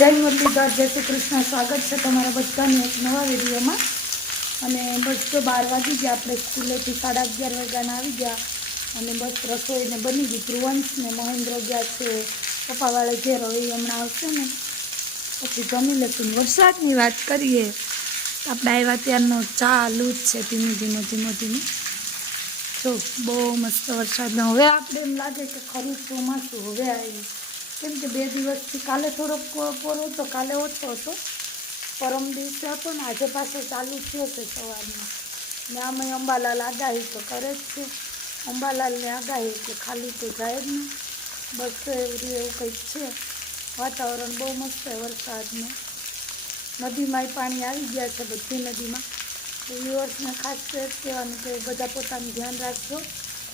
જય મુરલીધર, જય શ્રી કૃષ્ણ. સ્વાગત છે તમારા બધાને એક નવા વિડીયોમાં. અને બસ જો બાર વાગી ગયા, આપણે સ્કૂલેથી સાડા અગિયાર વાગ્યાના આવી ગયા. અને બસ રસોઈને બની ગઈ, ધ્રુવંશને મહેન્દ્ર ગયા છે. પપ્પાવાળા હવે ઈ હમણાં આવશે ને. પછી જમી લેશું. વરસાદની વાત કરીએ, તો આપણે આવ્યા ત્યારનો ચાલુ જ છે, ધીમે ધીમે ધીમે ધીમે. જો, બહુ મસ્ત વરસાદનો. હવે આપણે એમ લાગે કે ખરું ચોમાસું હવે આવ્યું કેમ કે બે દિવસથી કાલે થોડોક પોરો હતો, કાલે ઓછો હતો. પરમ દિવસે હતો ને, આજે પાછો ચાલુ થયો છે સવારમાં ને અમે અંબાલાલ આગાહી તો કરે જ છે. અંબાલાલને આગાહી કે ખાલી તો જાય જ નહીં. બસ એવું એવું કંઈક છે. વાતાવરણ બહુ મસ્ત છે વરસાદનું. નદીમાંય પાણી આવી ગયા છે બધી નદીમાં. વ્યુઅર્સને ખાસ કહેવાનું કે બધા પોતાનું ધ્યાન રાખજો.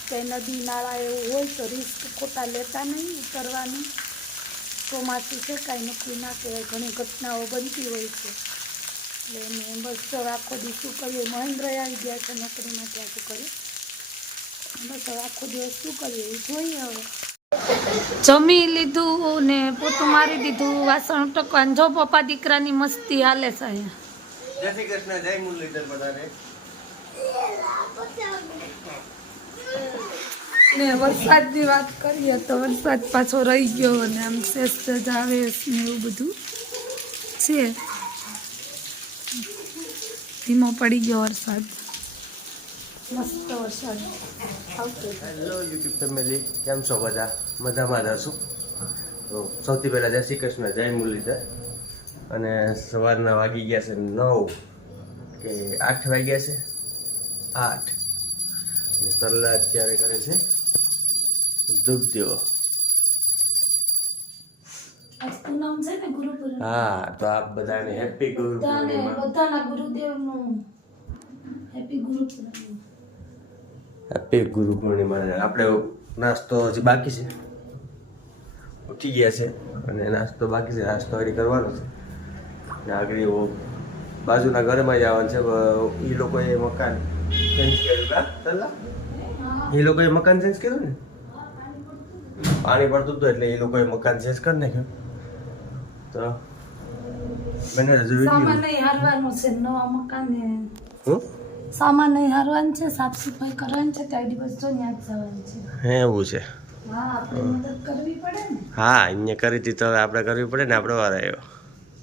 કે નદી, નાળા એવું હોય તો રિસ્ક ખોટા લેતા નહીં ઉતરવાનું. ચોમાસું છે કાંઈ નક્કી ના કહેવાય ઘણી ઘટનાઓ બનતી હોય છે. એટલે એને બસ આખો દિવસ શું કરીએ? મહેન્દ્ર આવી ગયા છે નોકરીમાં ત્યાં શું કરીએ? બસ હવે આખો દિવસ શું કરીએ? એ જોઈએ હવે. જમી લીધું ને પોતું મારી દીધું. વાસણ ટકવાનું જો પપ્પા દીકરાની મસ્તી હાલે છે અહીંયા. જય શ્રી કૃષ્ણ જય મુરલીધર બધાને. ને વરસાદની વાત કરીએ તો વરસાદ પાછો રહી ગયો અને આમ સેજ સેજ આવે ને એવું બધું છે. ધીમો પડી ગયો વરસાદ. મસ્ત વરસાદ. હેલો યુટ્યુબ કેમ છો બધા? મજામાં જ તો સૌથી પહેલાં જય શ્રી કૃષ્ણ, જય મુરલીધર. અને સવારના વાગી ગયા છે નવ કે આઠ વાગ્યા છે? આઠ. અને સરલા અત્યારે કરે છે. દુઃખ દેવો. હા તો આપ બધાને હેપી ગુરુ બધાને ગુરુદેવનું. હેપી ગુરુ હેપી ગુરુ પૂર્ણિમા આપણે નાસ્તો હજી બાકી છે. ઉઠી ગયા છે અને નાસ્તો બાકી છે. નાસ્તો હજી કરવાનો છે. ને આગળ બાજુના ઘરમાં જવાનું છે. એ લોકોએ મકાન ચેન્જ કર્યું કા તલ્લા એ લોકોએ મકાન ચેન્જ કર્યું ને? પાણી પડતું હતું એટલે એ લોકોએ મકાન ચેન્જ કરી નાખ્યું. તો મને હજુ સામાન નહીં હારવાનું છે નવા મકાને હું? સામાન નહીં હારવાનું છે સાફ સફાઈ કરવાની છે ત્યાં દિવસ તો ન્યાજ જવાનું છે. હે એવું છે. હા આપણે મદદ કરવી પડે ને. હા અહીંયા કરી હતી તો આપણે કરવી પડે ને આપણો વાર આવ્યો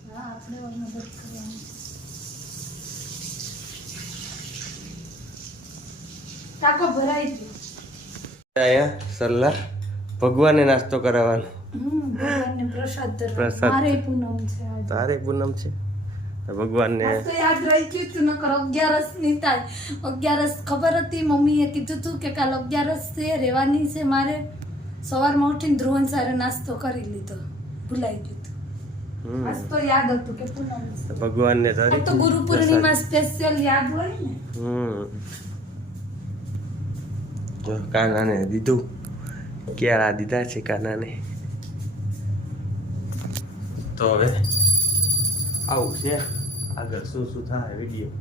હા આપણે મદદ કરવાની ટાંકો ભરાઈ ગયો આયા સરલા ભગવાનને નાસ્તો કરાવવાનો. ભગવાનને પ્રસાદ. પ્રસાદ. મારે પૂનમ છે તારે પૂનમ છે? ભગવાનને તો યાદ રહી તું નકર અગિયારસની થાય. અગિયારસ ખબર હતી મમ્મીએ કીધું તું કે કાલ અગિયારસ છે રહેવાની છે મારે. સવારમાં ઉઠીને ધ્રુવન સારે નાસ્તો કરી લીધો. ભૂલાઈ ગયું હમ. આજ તો યાદ હતું કે પૂનમ ભગવાનને તો ગુરુ પૂર્ણિમા સ્પેશિયલ યાદ હોય ને. હમ. જો કાનાને દીધું. કેળા દીધા છે કાનાને? તો હવે આવું છે. આગળ શું શું થાય વીડિયો?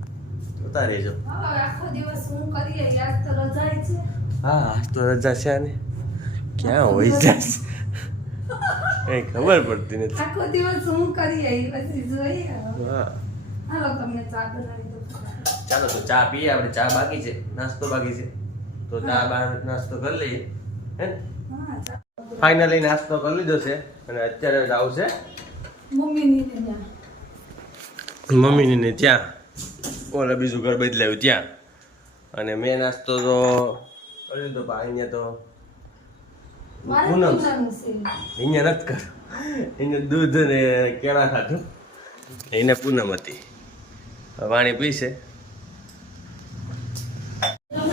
જોતા રહેજો. હવે આખો દિવસ હું કરીએ યાદ તો રજાય છે. હા આજ તો રજા છે ને ક્યાં હોય જશે એ ખબર પડતી નથી. આખો દિવસ હું કરીએ એ પછી જોઈએ હાલો તમને ચા બનાવી દઉં. ચાલો તો ચા પીએ આપણે. ચા બાકી છે. નાસ્તો બાકી છે. તો ચા બાર નાસ્તો કરી લઈએ હે? ફાઇનલી નાસ્તો કરી લીધો છે અને અત્યારે જ આવશે. મમ્મીની ને ત્યાં. મમ્મીને ને ત્યાં. ઓલા બીજું ઘર બદલાયું ત્યાં. અને મેં નાસ્તો તો કરી લીધો પણ અહીંયા તો પૂનમ છે. અહીંયા નથી કર અહીંયા દૂધ ને કેળા ખાધું. એને પૂનમ હતી. વાણી પાણી પીશે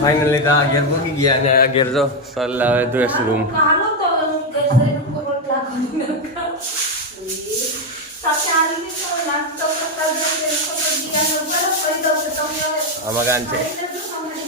ફાઇનલી તો આ ઘેર મૂકી ગયા અને આ ઘેર જો સલ્લા હવે ડ્રેસ રૂમ હાલો તો હું કહેશે રૂકો રોટલા કરી નાખાં. તમે આવીને તો નાસ્તો કરતા જશે, રૂકો તો દિયાનો બરફ કરી દઉં તો તમે હવે આ મકાન છે ખાઈ લેજો તમારે.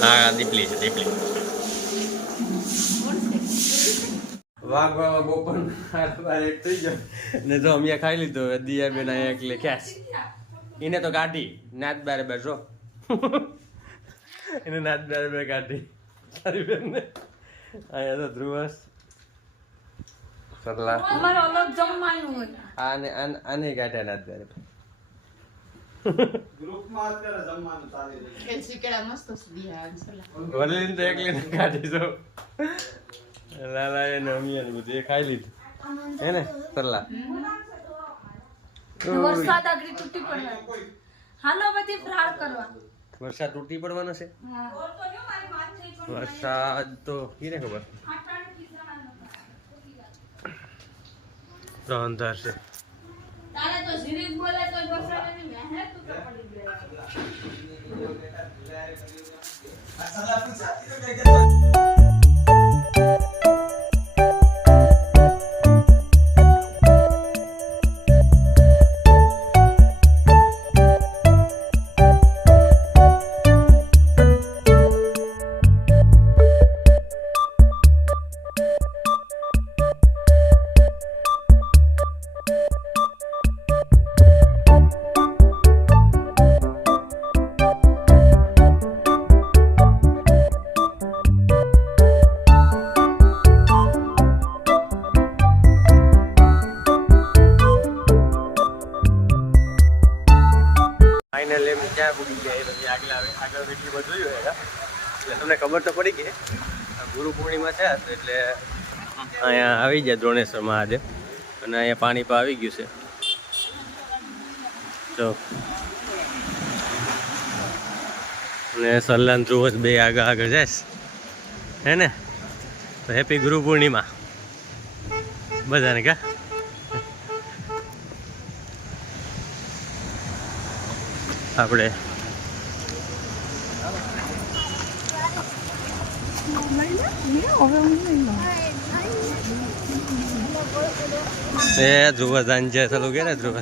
હા દીપલી છે દીપલી વાઘ એક થઈ ગયો. ને તો અમે ખાઈ લીધો દિયા બેન અહીંયા એકલે ખેસ એને તો કાઢી. નાત બારે બાર જો. એને નાત બારે બાર કાઢી. તારી બેનને. અહીંયા તો ધ્રુવસ. સરલા અમારે અલગ જમવાનું આને આને આને કાઢ્યા નાત બારે. વરસાદ તૂટી પડવા પડવાનો છે વરસાદ તો કીને ખબર અંધાર છે તારે તો જીરીક બોલે તો વરસાદ એની મહેનત ઉપર પડી જાય ફાઇનલ ખબર તો પડી ગઈ. ગુરુ પૂર્ણિમા છે એટલે અહીંયા આવી ગયા દ્રોણેશ્વર મહાદેવ અને અહીંયા પાણી પણ આવી ગયું છે. તો અને સલ્લાન ધ્રુવ જ બે આગળ આગળ જાય હે ને? તો હેપી ગુરુ પૂર્ણિમા. બધાને કા? આપણે એ ધ્રુવ દાંજ્ય ચાલુ કરે ધ્રુવ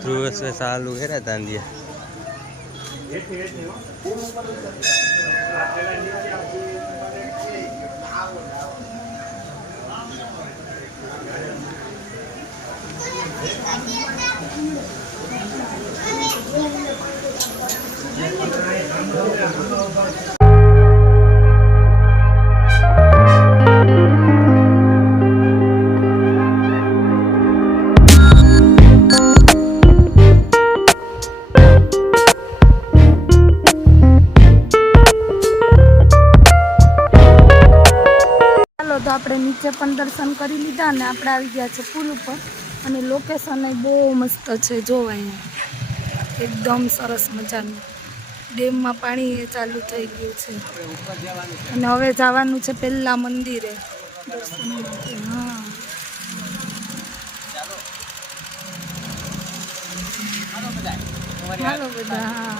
ધ્રુવ સે ચાલુ કરે દાંડિયા ચાલો તો આપણે નીચે પણ દર્શન કરી લીધા અને આપણે આવી ગયા છે પુલ ઉપર. અને લોકેશન બહુ મસ્ત છે જોવાય એકદમ સરસ મજાનું. ડેમમાં પાણી એ ચાલુ થઈ ગયું છે. અને હવે જવાનું છે પહેલાં મંદિરે. હા. હાલો બધા, હા.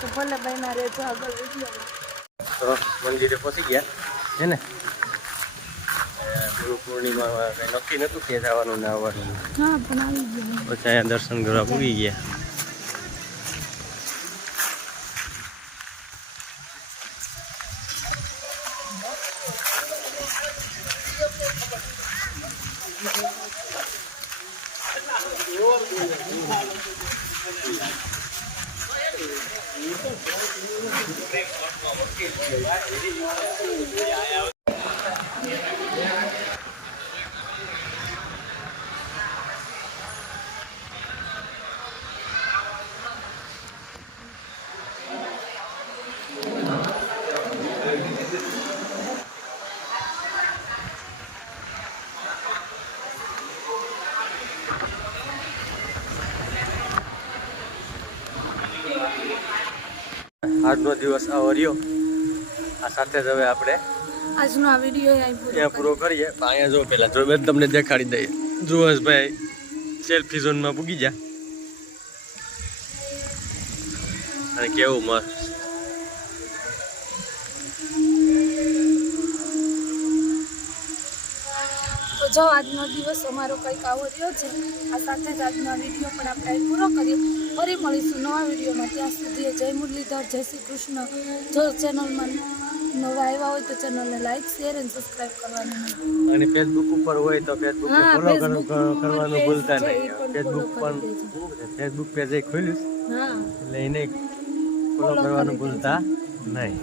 તો ભલે ભાઈના રહેજો આગળ મંદિરે પહોંચી ગયા. છે ને? ગુરુ પૂર્ણિમામાં કંઈ નક્કી નહોતું કે જવાનું ને આવવાનું? પછી અહીંયા દર્શન કરવા પૂરી ગયા. આજનો દિવસ આવો રહ્યો. આ સાથે જ હવે આપણે આજનો આ વીડિયો પૂરો ત્યાં પૂરો કરીએ. અહીંયા જો પેલા જો બેન તમને દેખાડી દઈએ. ધ્રુવસભાઈ સેલ્ફી ઝોનમાં પૂગી જા અને કેવું મસ્ત. જો આજનો દિવસ અમારો કંઈક આવો રહ્યો છે આ સાથે જ આજનો વીડિયો પણ આપણે પૂરો કરીએ. ફરી મળીશું નવા વિડીયોમાં. ત્યાં સુધી જય મુરલીધર જય શ્રી કૃષ્ણ. જો ચેનલમાં નવા આવ્યા હોય તો ચેનલને લાઈક શેર અને સબસ્ક્રાઇબ કરવાનું અને ફેસબુક ઉપર હોય તો ફેસબુક ફોલો કરવાનું ભૂલતા નહીં. ફેસબુક પણ ફેસબુક પેજ ખોલ્યું એટલે એને ફોલો કરવાનું ભૂલતા નહીં.